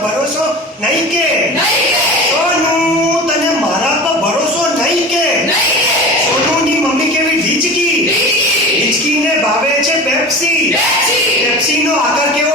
ભરોસો નહીં કે સોનું તને મારા પર ભરોસો નહીં કે સોનુની મમ્મી કેવી ઢીચકી ઢીચકીને ભાવે છે પેપ્સી પેપ્સીનો આકાર કેવો